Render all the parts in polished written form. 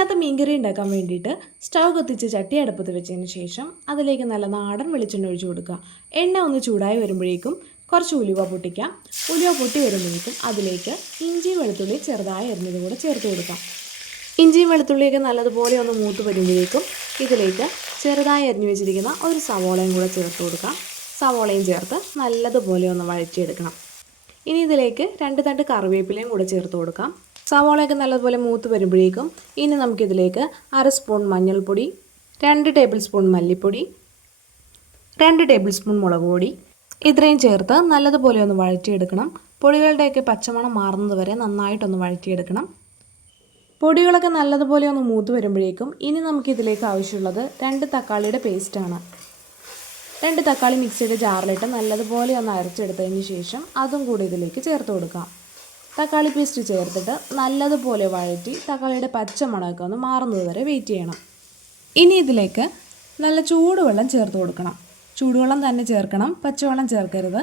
പുളിയില്ലാത്ത മീൻകറി ഉണ്ടാക്കാൻ വേണ്ടിയിട്ട് സ്റ്റൗ കത്തിച്ച് ചട്ടി അടുപ്പത്ത് വെച്ചതിന് ശേഷം അതിലേക്ക് നല്ല നാടൻ വെളിച്ചെണ്ണ ഒഴിച്ചു കൊടുക്കുക. എണ്ണ ഒന്ന് ചൂടായി വരുമ്പോഴേക്കും കുറച്ച് ഉലുവ പൊട്ടിക്കാം. ഉലുവ പൊട്ടി വരുമ്പോഴേക്കും അതിലേക്ക് ഇഞ്ചി വെളുത്തുള്ളി ചെറുതായി അരിഞ്ഞത് കൂടെ ചേർത്ത് കൊടുക്കാം. ഇഞ്ചിയും വെളുത്തുള്ളിയൊക്കെ നല്ലതുപോലെ ഒന്ന് മൂത്ത് വരുമ്പോഴേക്കും ഇതിലേക്ക് ചെറുതായി അരിഞ്ഞു വെച്ചിരിക്കുന്ന ഒരു സവോളയും കൂടെ ചേർത്ത് കൊടുക്കാം. സവോളയും ചേർത്ത് നല്ലതുപോലെ ഒന്ന് വഴറ്റിയെടുക്കണം. ഇനി ഇതിലേക്ക് 2 തണ്ട് കറിവേപ്പിലയും കൂടെ ചേർത്ത് കൊടുക്കാം. സവോളയൊക്കെ നല്ലതുപോലെ മൂത്ത് വരുമ്പോഴേക്കും ഇനി നമുക്കിതിലേക്ക് 1/2 സ്പൂൺ മഞ്ഞൾപ്പൊടി, 2 ടേബിൾ സ്പൂൺ മല്ലിപ്പൊടി, 2 ടേബിൾ സ്പൂൺ മുളക് പൊടി ഇത്രയും ചേർത്ത് നല്ലതുപോലെ ഒന്ന് വഴറ്റിയെടുക്കണം. പൊടികളുടെയൊക്കെ പച്ചമണം മാറുന്നത് വരെ നന്നായിട്ടൊന്ന് വഴറ്റിയെടുക്കണം. പൊടികളൊക്കെ നല്ലതുപോലെ ഒന്ന് മൂത്ത് വരുമ്പോഴേക്കും ഇനി നമുക്കിതിലേക്ക് ആവശ്യമുള്ളത് 2 തക്കാളിയുടെ പേസ്റ്റാണ്. 2 തക്കാളി മിക്സിയുടെ ജാറിലിട്ട് നല്ലതുപോലെ ഒന്ന് അരച്ചെടുത്തതിന് ശേഷം അതും കൂടി ഇതിലേക്ക് ചേർത്ത് കൊടുക്കാം. തക്കാളി പേസ്റ്റ് ചേർത്തിട്ട് നല്ലതുപോലെ വഴറ്റി തക്കാളിയുടെ പച്ചമണമൊക്കെ ഒന്ന് മാറുന്നത് വരെ വെയിറ്റ് ചെയ്യണം. ഇനി ഇതിലേക്ക് നല്ല ചൂടുവെള്ളം ചേർത്ത് കൊടുക്കണം. ചൂടുവെള്ളം തന്നെ ചേർക്കണം, പച്ചവെള്ളം ചേർക്കരുത്.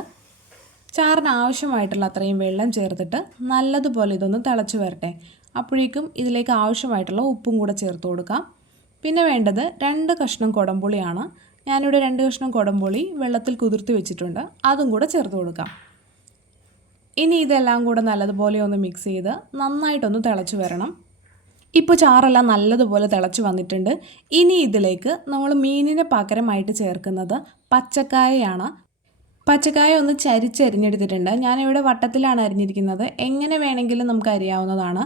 ചാറിന് ആവശ്യമായിട്ടുള്ള അത്രയും വെള്ളം ചേർത്തിട്ട് നല്ലതുപോലെ ഇതൊന്ന് തിളച്ച് വരട്ടെ. അപ്പോഴേക്കും ഇതിലേക്ക് ആവശ്യമായിട്ടുള്ള ഉപ്പും കൂടെ ചേർത്ത് കൊടുക്കാം. പിന്നെ വേണ്ടത് 2 കഷ്ണം കുടംപുളിയാണ്. ഞാനിവിടെ 2 കഷ്ണം കുടംപുളി വെള്ളത്തിൽ കുതിർത്തി വെച്ചിട്ടുണ്ട്, അതും കൂടെ ചേർത്ത് കൊടുക്കാം. ഇനി ഇതെല്ലാം കൂടെ നല്ലതുപോലെ ഒന്ന് മിക്സ് ചെയ്ത് നന്നായിട്ടൊന്ന് തിളച്ച് വരണം. ഇപ്പോൾ ചാറെല്ലാം നല്ലതുപോലെ തിളച്ച് വന്നിട്ടുണ്ട്. ഇനി ഇതിലേക്ക് നമ്മൾ മീനിന് പകരമായിട്ട് ചേർക്കുന്നത് പച്ചക്കായയാണ്. പച്ചക്കായ ഒന്ന് ചരിച്ചരിഞ്ഞെടുത്തിട്ടുണ്ട്. ഞാനിവിടെ വട്ടത്തിലാണ് അരിഞ്ഞിരിക്കുന്നത്. എങ്ങനെ വേണമെങ്കിലും നമുക്ക് അരിയാവുന്നതാണ്.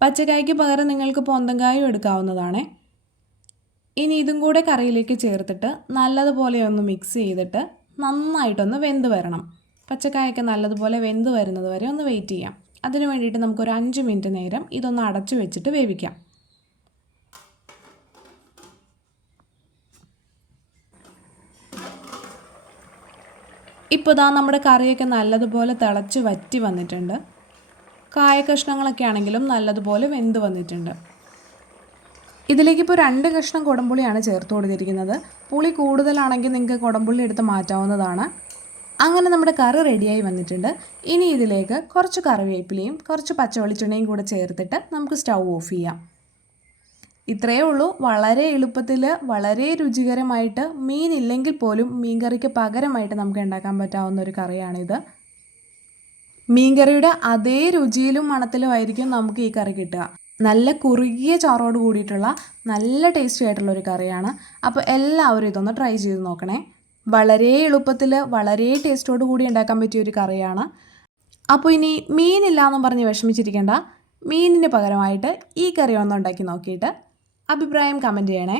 പച്ചക്കായ്ക്ക് പകരം നിങ്ങൾക്ക് പൊന്തങ്കായും എടുക്കാവുന്നതാണ്. ഇനി ഇതും കൂടെ കറിയിലേക്ക് ചേർത്തിട്ട് നല്ലതുപോലെ ഒന്ന് മിക്സ് ചെയ്തിട്ട് നന്നായിട്ടൊന്ന് വെന്ത് വരണം. പച്ചക്കായൊക്കെ നല്ലതുപോലെ വെന്ത് വരുന്നത് വരെ ഒന്ന് വെയിറ്റ് ചെയ്യാം. അതിന് വേണ്ടിയിട്ട് നമുക്കൊരു 5 മിനിറ്റ് നേരം ഇതൊന്ന് അടച്ചു വെച്ചിട്ട് വേവിക്കാം. ഇപ്പോൾ ദാ നമ്മുടെ കറിയൊക്കെ നല്ലതുപോലെ തിളച്ച് വറ്റി വന്നിട്ടുണ്ട്. കായ കഷ്ണങ്ങളൊക്കെ ആണെങ്കിലും നല്ലതുപോലെ വെന്ത് വന്നിട്ടുണ്ട്. ഇതിലേക്കിപ്പോൾ 2 കഷ്ണം കുടംപുളിയാണ് ചേർത്ത് കൊടുത്തിരിക്കുന്നത്. പുളി കൂടുതലാണെങ്കിൽ നിങ്ങൾക്ക് കുടംപുളി എടുത്ത് മാറ്റാവുന്നതാണ്. അങ്ങനെ നമ്മുടെ കറി റെഡിയായി വന്നിട്ടുണ്ട്. ഇനി ഇതിലേക്ക് കുറച്ച് കറിവേപ്പിലയും കുറച്ച് പച്ചവെളിച്ചെണ്ണയും കൂടെ ചേർത്തിട്ട് നമുക്ക് സ്റ്റൗ ഓഫ് ചെയ്യാം. ഇത്രയേ ഉള്ളൂ. വളരെ എളുപ്പത്തിൽ വളരെ രുചികരമായിട്ട് മീനില്ലെങ്കിൽ പോലും മീൻകറിക്ക് പകരമായിട്ട് നമുക്ക് ഉണ്ടാക്കാൻ പറ്റാവുന്ന ഒരു കറിയാണിത്. മീൻകറിയുടെ അതേ രുചിയിലും മണത്തിലും ആയിരിക്കും നമുക്ക് ഈ കറി കിട്ടുക. നല്ല കുറുകിയ ചോറോട് കൂടിയിട്ടുള്ള നല്ല ടേസ്റ്റി ആയിട്ടുള്ള ഒരു കറിയാണ്. അപ്പോൾ എല്ലാവരും ഇതൊന്ന് ട്രൈ ചെയ്ത് നോക്കണേ. വളരെ എളുപ്പത്തിൽ വളരെ ടേസ്റ്റോട് കൂടി ഉണ്ടാക്കാൻ പറ്റിയൊരു കറിയാണ്. അപ്പോൾ ഇനി മീനില്ല എന്നും പറഞ്ഞ് വിഷമിച്ചിരിക്കേണ്ട. മീനിന് പകരമായിട്ട് ഈ കറി ഒന്ന് ഉണ്ടാക്കി നോക്കിയിട്ട് അഭിപ്രായം കമൻറ്റ് ചെയ്യണേ.